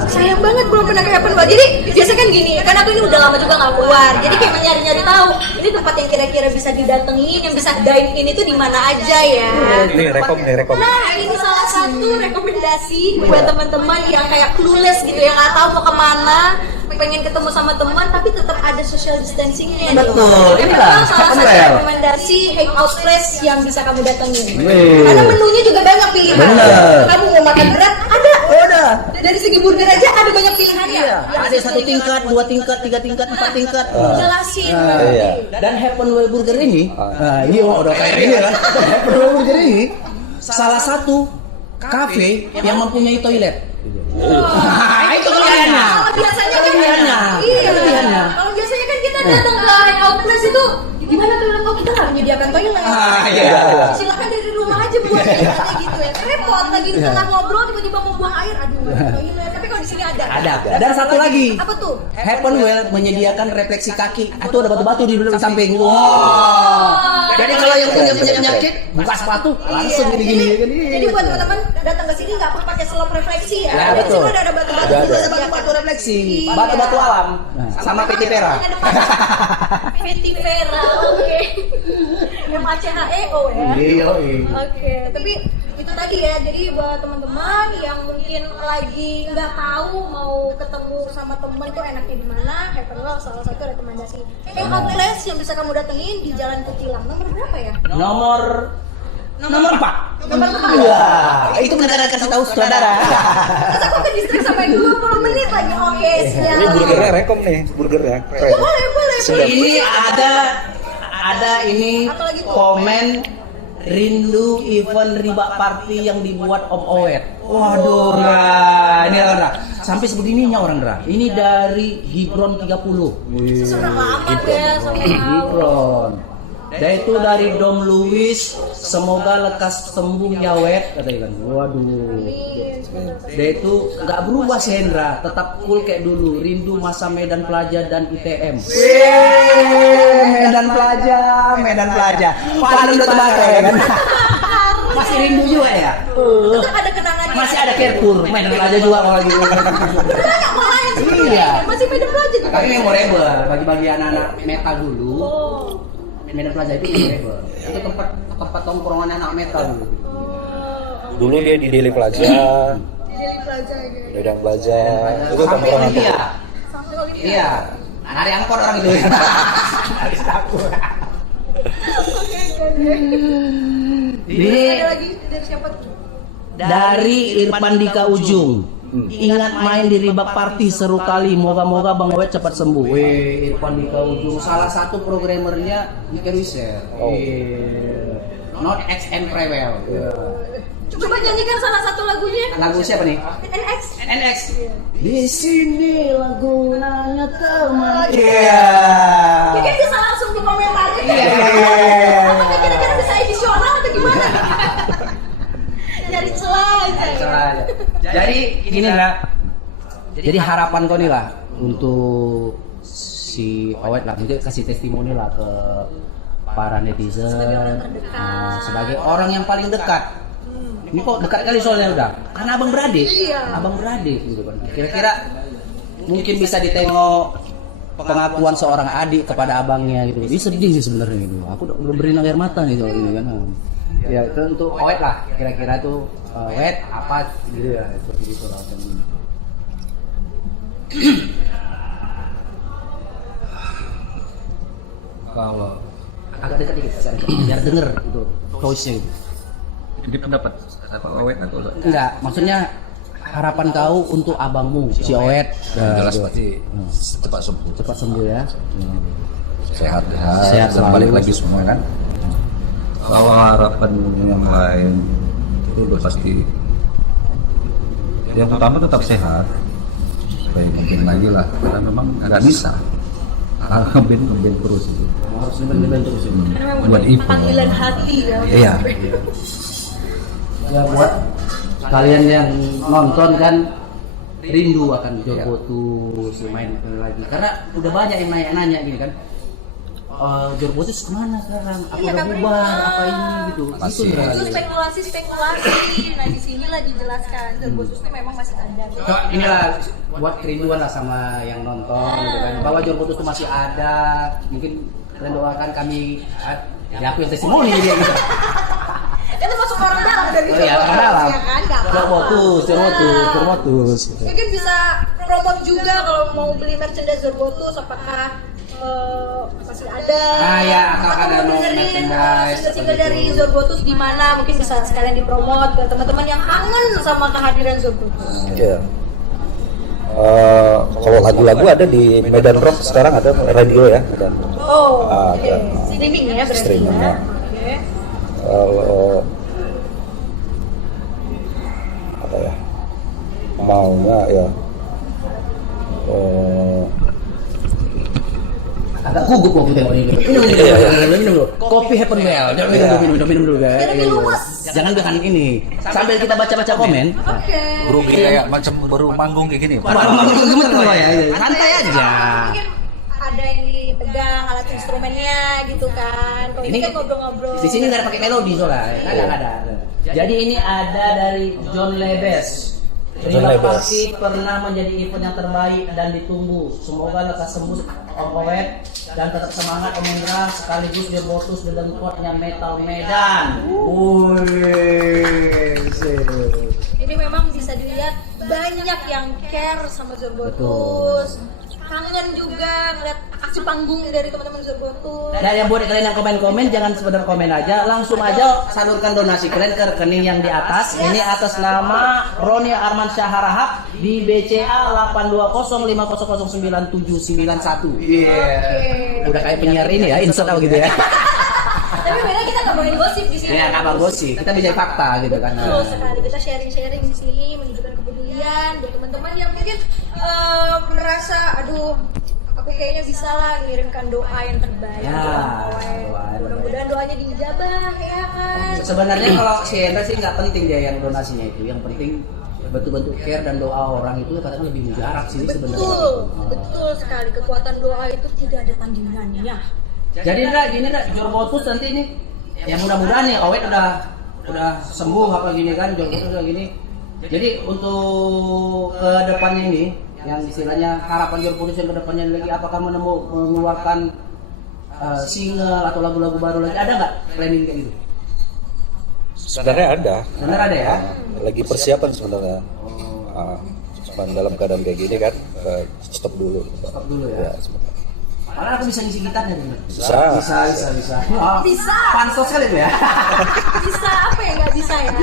sayang banget belum pernah ke Happen Well. Jadi biasa kan gini, kan aku ini udah lama juga nggak keluar. Jadi kayak nyari-nyari tahu ini tempat yang kira-kira bisa didatengin, yang bisa dine in itu di mana aja ya. Ini rekom. Nah, ini salah satu rekomendasi buat teman-teman yang kayak clueless gitu, yang nggak tahu mau kemana, pengen ketemu sama teman tapi tetap ada social distancing-nya. Betul, inilah salah satu rekomendasi hangout place yang bisa kamu datengin. Karena menunya juga banyak pilihan. Bener. Kamu mau makan berat ada. Dari segi burger aja ada banyak pilihannya. Iya, ada 1 tingkat, 2 tingkat, 3 tingkat, 4 tingkat. Jelasin. Iya. Dan Happenwell Burger ini, ini udah kayak ini kan. Happenwell Burger ini salah satu kafe yang mempunyai toilet. Itu kelebihannya. Kalau biasanya kan Kelebihannya. iya. Kelebihannya. Kalau biasanya kan kita datang ke outlet itu gimana toilet kok kita nggak menyediakan toilet. Iya. Silakan dari rumah aja buat kayak gitu ya. Repot lagi di tengah ngobrol tiba-tiba mau buang air, aduh toilet. Tapi kalau di sini ada. Ada. Dan satu lagi. Apa tuh? Happenwell menyediakan refleksi kaki. Atau ada batu-batu di samping. Wow. Jadi kalau yang punya penyakit, buka sepatu langsung Iya. gini-gini. Jadi buat teman-teman datang ke sini nggak perlu pakai selop refleksi ya. Ya, Di betul. sini udah ada batu-batu. Ada. Ada Batu-batu refleksi, Iya. batu-batu alam, sama PT Pera. Fiti Vera, oke. MACHEO ya. Iya. Oke, tapi itu tadi ya. Jadi buat teman-teman yang mungkin lagi nggak tahu mau ketemu sama temen tuh enaknya di mana, Happenwell salah satu rekomendasi. Outlet yang bisa kamu datengin di Jalan Kutilang. Nomor berapa ya? Nomor 4. Nomor 4. Iya, itu benar kasih tahu saudara. Terus aku ke distrik sampai 20 menit lagi. Oke, siap. Ini burgernya rekom nih, burgernya. Keren. Boleh. Ini ada ini Apa lagi tuh? komen rindu event riba party yang dibuat Om Owet. Waduh, Ra. Ini Ra. Sampai sebegininya orang Ra. Ini dari Gibron 30. Sudah lama ya sama Gibron. Dan itu dari Dom Louis, semoga lekas sembuh ya Wet, katanya kan. Waduh. Dan itu nggak berubah sih Hendra, tetap cool kayak dulu. Rindu masa Medan Plaza dan ITM. Medan Plaza. Paling udah terbakar ya kan. Masih rindu juga ya. Tetap ada kenangannya. Masih ada Kerpur, Medan Plaza juga kalau gitu. Banyak lain sebenarnya. Iya. Masih Medan Plaza juga. Tapi memorable bagi anak-anak metal dulu. Oh. Medan Plaza itu memorable. Itu tempat tongkrongan anak metal dulu. Dulu dia di Deli Plaza, Di Deli Plaza gitu. Dedang Plaza. Itu Sampai tongkrongan tuh. Olivia. Sampai Olivia. Iya. Hari angkot orang itu. Ini Ada lagi dari siapa? dari Irfan Dika Ujung. Ingat main di Ribak Party seru kali. Moga-moga Bang Owet cepat sembuh. Weh, Irfan Dika Ujung salah satu programmernya Michael Wisser. Oh. Not X and Prewell. Coba nyanyikan salah satu lagunya. Lagu siapa nih? NX. NX. Di sini lagu nanya teman. Mungkin bisa langsung di komentar gitu. Iya. Apakah kira-kira bisa edisional atau gimana? Nyari celah aja. Jadi gini lah. Jadi harapan kau nih lah untuk si Owet lah, mungkin kasih testimoni lah ke para netizen. Sebagai orang terdekat. Sebagai orang yang paling dekat. Ini kok dekat kali soalnya udah. Karena abang beradik. Iya. Abang beradik gitu kan. Kira-kira mungkin bisa ditengok pengakuan seorang adik kepada abangnya gitu. Ini sedih sih sebenarnya gitu. Aku udah berinak air mata nih soal ini kan. Ya itu untuk Owet lah. Kira-kira tuh Owet apa gitu ya seperti itu lah. Kalau agak dekat dikit, biar denger itu voice-nya gitu. Jadi pendapat apa Owet atau Enggak, maksudnya harapan kau untuk abangmu si Owet jelas pasti cepat sembuh, cepat sembuh ya. sehat Sehat dan selalu. balik lagi semua kan. Kalau harapan yang lain itu udah pasti yang utama tetap sehat supaya mungkin lagi lah karena memang agak bisa ngeband terus Harus ngeband terus ya. Karena memang buat Ipo. panggilan hati ya. iya Ya buat kalian yang nonton kan rindu akan Jorbotus main lagi karena udah banyak yang nanya gini kan. Jorbotus kemana sekarang? Apa Iya, udah kan, bubar? Rima. Apa ini gitu? Masih. Gitu, Ra. Itu spekulasi. Nah di sinilah dijelaskan. Jorbotus itu memang masih ada. So, inilah buat kerinduan lah sama yang nonton gitu kan. Bahwa Jorbotus itu masih ada. Mungkin kalian doakan kami ya aku yang testimoni dia gitu. Itu masuk orang dalam dari Oh iya, orang dalam. ya kan? Nggak apa-apa. Jorbotus. Mungkin bisa promote juga kalau mau beli merchandise Jorbotus apakah masih ada Ah ya, akan atau ada mau dengerin single dari Zorbotus di mana mungkin bisa sekalian dipromot ke teman-teman yang kangen sama kehadiran Zorbotus. Iya. Kalau lagu-lagu ada di Medan Rock sekarang, ada radio ya Medan. Oh, oke. Ada. Streaming ya berarti Streaming, ya. ya. Oke. Apa ya? Maunya ya. Agak gugup waktu tengok ini. Minum dulu. Kopi Happen Well. Minum dulu. Jangan bilang ini. Sambil kita baca-baca komen. Oke. Groovy kayak macam baru manggung kayak gini. Gemeter lah ya. Santai aja. Mungkin ada yang dipegang alat instrumennya gitu kan. Kalau ini kan ngobrol-ngobrol. Di sini nggak ada pakai melodi soalnya. Nggak ada. Jadi ini ada dari John Lebes. Terima kasih pernah menjadi event yang terbaik dan ditunggu. Semoga lekas sembuh Om Owet dan tetap semangat Om Indra sekaligus Zorbotus dengan kuatnya Metal Medan. Jadi memang bisa dilihat banyak yang care sama Zorbotus. Kangen juga ngeliat aksi panggung dari teman-teman Zorbotus. Dan yang buat kalian yang komen-komen jangan sekedar komen aja, langsung aja salurkan donasi kalian ke rekening yang di atas. Ini atas nama Roni Arman Syaharahap di BCA 82050097991. Udah kayak penyiar ini ya, insert apa gitu ya. Tapi beda kita nggak boleh gosip di sini. Ya kabar gosip, kita bisa fakta gitu kan. Betul sekali, kita sharing-sharing di sini menunjukkan kepedulian buat teman-teman yang mungkin merasa aduh aku kayaknya bisa lah ngirimkan doa yang terbaik. Ya, Mudah-mudahan doanya diijabah ya kan. Sebenarnya kalau si Hendra sih nggak penting dia yang donasinya itu, yang penting bentuk-bentuk care dan doa orang itu kadang lebih mujarab sih sebenarnya. Betul sekali, kekuatan doa itu tidak ada tandingannya. Jadi gini Zorbotus nanti ini yang mudah-mudahan nih Owet udah sembuh apa gini kan, Zorbotus udah gini. Jadi untuk ke depannya ini yang istilahnya harapan Zorbotus yang ke depannya lagi, apakah mengeluarkan single atau lagu-lagu baru lagi, ada nggak planning kayak gitu? Sebenarnya ada. Benar ada ya? Lagi persiapan sebenarnya. Cuma dalam keadaan kayak gini kan, stop dulu. Stop dulu ya. Sebenarnya. Malah aku bisa ngisi gitarnya dulu. Bisa. Oh, Bisa. Pansos kali itu ya. Bisa apa ya nggak bisa ya?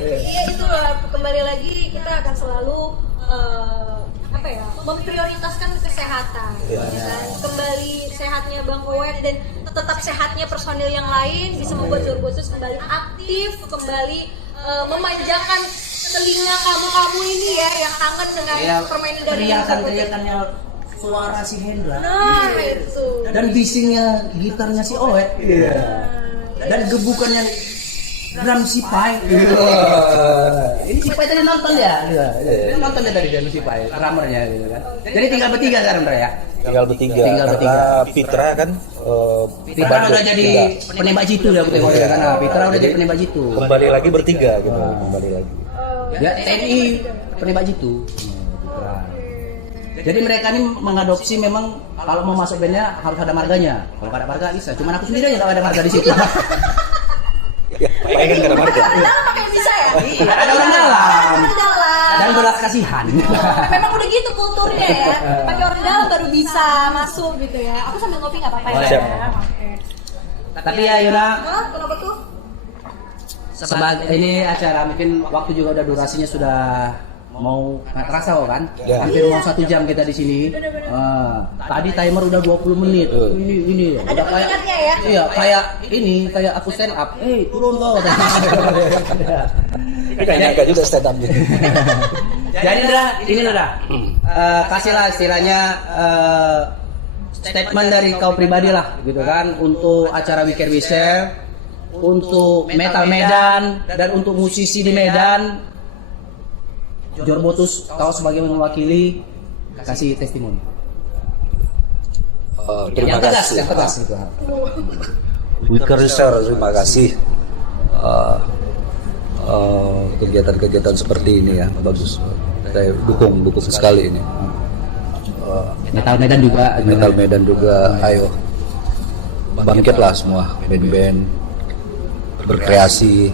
Iya itu lah, kembali lagi kita akan selalu memprioritaskan kesehatan. Dan kembali sehatnya Bang Owet dan tetap sehatnya personil yang lain bisa membuat Zorbotus kembali aktif, kembali memanjakan telinga kamu ini ya yang kangen dengan permainan dari teriakannya suara si Hendra. Nah itu. Dan bisingnya gitarnya si Owet. Dan gebukannya drum si Pai. Ini si Pai tadi nonton ya? Dia nonton ya tadi si Pai, drummernya gitu kan. Jadi tinggal bertiga sekarang Ndra ya? Tinggal bertiga. Karena Fitra kan Fitra udah jadi penembak jitu ya, betul ya kan? Fitra udah jadi penembak jitu. kembali lagi bertiga gitu. Kembali lagi. Ya TNI penembak jitu. Jadi mereka ini mengadopsi memang kalau mau masuk bandnya harus ada marganya. Kalau nggak ada marga bisa. Cuman aku sendiri aja nggak ada marga di situ. Ya, pakai kan karena marga. Orang dalam pakai bisa ya? Ada orang dalam. Orang dalam. Dan belas kasihan. Memang udah gitu kulturnya ya. Pakai orang dalam baru bisa masuk gitu ya. Aku sambil ngopi nggak apa-apa ya. Siap. Oke. Tapi ya Yuna, Hah? Kenapa tuh? sebagai ini acara mungkin waktu juga udah durasinya sudah mau nggak terasa kok kan? Ya. Hampir mau 1 jam kita di sini. Tadi timer udah 20 menit. Ini Ada udah kayak pengingatnya ya? iya, kayak aku stand up. Turun kok. Kayaknya enggak juga stand up. Jadi ini kasihlah istilahnya statement dari kau pribadi lah gitu kan untuk acara Weekend We Share, untuk Metal Medan dan untuk musisi di Medan. Zorbotus, kau sebagai mewakili kasih testimoni. Terima kasih. Yang tegas gitu. Weekend Share, terima kasih. Kegiatan-kegiatan seperti ini ya bagus. Saya dukung sekali ini. Metal Medan juga. Metal Medan juga, ayo bangkitlah semua band-band, berkreasi,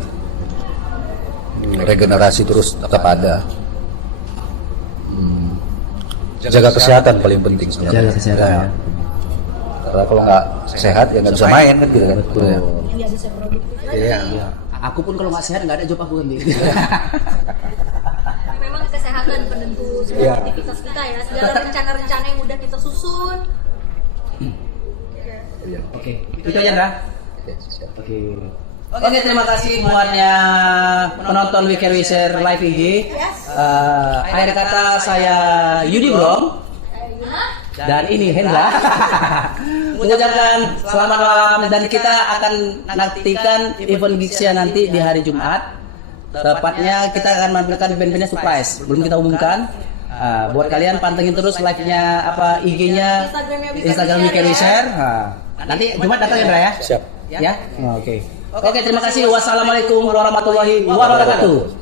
regenerasi terus tetap ada. Jaga kesehatan paling penting sebenarnya. Jaga kesehatan, ya. Karena kalau nggak sehat ya nggak bisa main kan gitu kan. Iya bisa produktif lagi. Iya. Aku pun kalau nggak sehat nggak ada job aku kan. Memang kesehatan penentu semua aktivitas kita ya. Segala rencana-rencana yang udah kita susun. Oke, itu aja Ndra. Oke, terima kasih buatnya penonton Weekend Wisher Live IG. Akhir kata saya Yudi Bro dan ini Hendra mengucapkan selamat malam dan kita akan nantikan event Gixia nanti di hari Jumat. Tepatnya kita akan menampilkan band-bandnya surprise. Belum kita umumkan. Buat kalian pantengin terus live-nya apa IG-nya Instagram Weekend Wisher. Nanti Jumat datang ya Ndra ya? Siap. Ya? Oke. Oke, terima kasih. Wassalamualaikum warahmatullahi wabarakatuh.